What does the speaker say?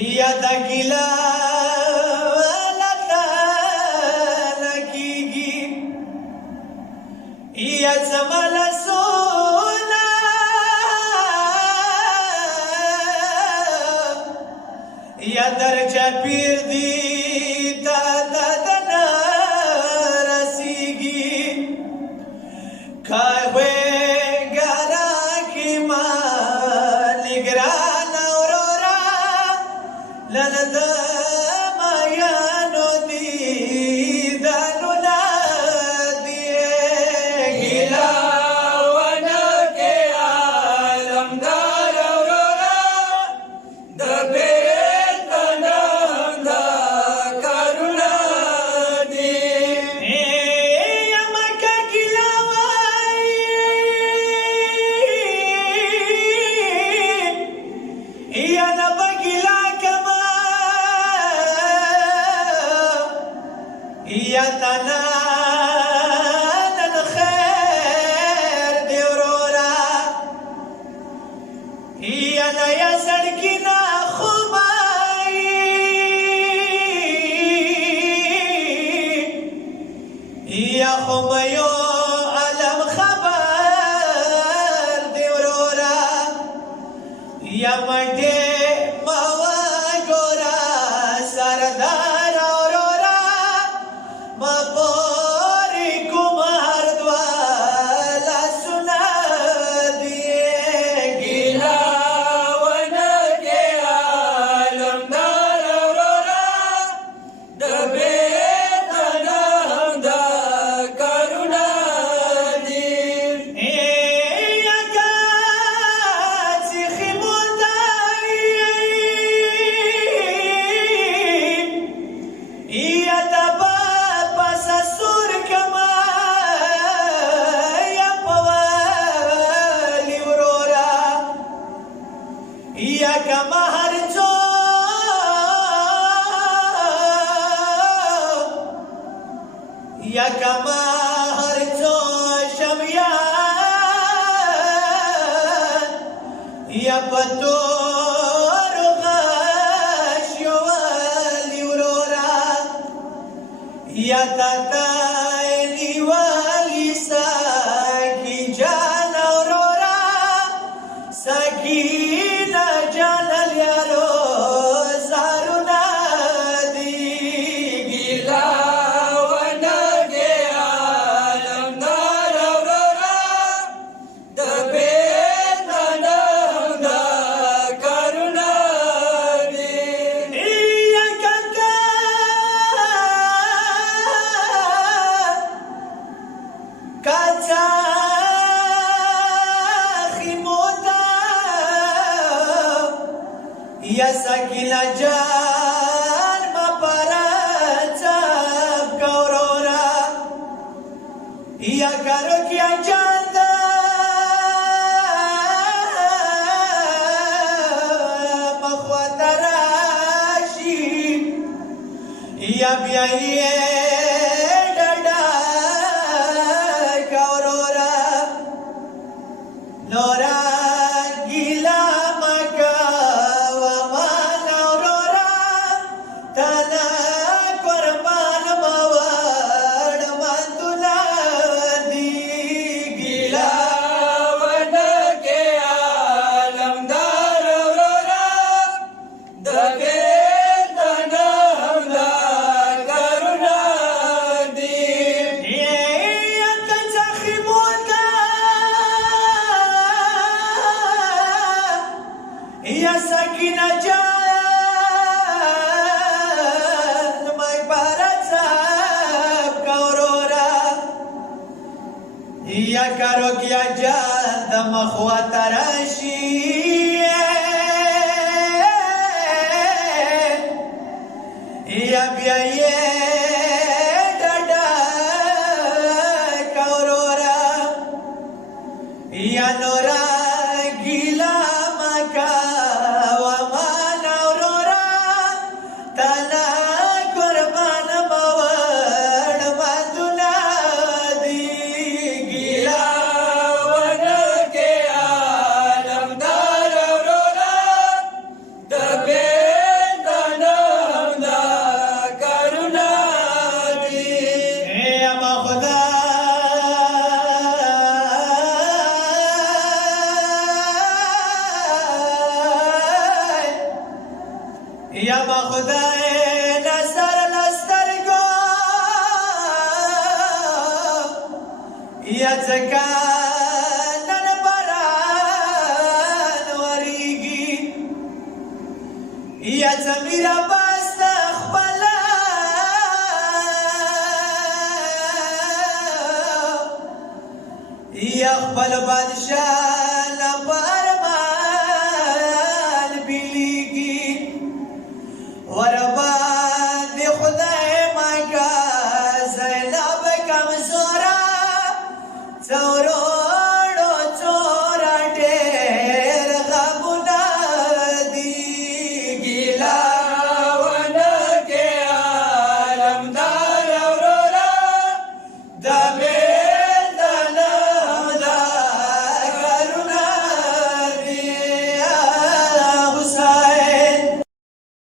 یا د ګیلا لتا لګیږي یا زمال سونا یا درجه پیر دی تا دنا رسیږي کاوه ګرا کی ما لګران اورورا لندا مایانو دی دانو لا دی ګیلا ونه کې عالمدار اورورا د بیت نام دا کرونا دی یا مکه ګیلا وای یا نبا ګیلا کما یا تنا نن خیر دی ورورا یا نه یا سړکینا خوبای یا خوبایو علم خبر دی ورورا یا مډه ماوا ګورا سردار اورورا ما پوری کومار دوالا سنا دی ګیلا ونه کې عالمدار اورورا د بیت نام دا کرونا دی یا کاڅ خمودای یا تبا پس سور کما یا پوالی ورورا یا کما هرچو یا کما هرچو شمیان یا پتور غاشیو والی ورورا یا تاتایلی والی ساکی جان اورورا ساکینا جان الیارو زارونا دی ګیلا ونه کې عالمدار اورورا د بیت نام دا کرونا دی یا کاکا کاچا خیموتا یا سکیلا جان ما پارا چاپ کورورا یا کارو کیا جاندا مخوات راشی یا بیایے ڈاڈا کورورا نورا گیلا مکا ومان اورورا تانا قربان مواد مندولا دی گیلا ونه کې عالمدار اورورا د بیت نام دا کرونا دی یا کچا خیموتا یا سکینه جان مای بارا صاحب کورورا یا کارو کیا جان د مخوات راشی یا بیایے ڈاڈا کورورا یا نورا گیلا مکا ومان اورورا تانا قربان مواد مندولا دی ګیلا ونه کې عالمدار یا ما خدای نظر لسترګو یا ځکه نن باران وریږي یا ضمیره بس خپله یا خپل بادشاه نه په ارمان بیلیږي ورباندې خدای مکه زینب کمزوره څه وروڼو څوره ډېر غمونه دي ګیله ونه کې عالمدار وروره د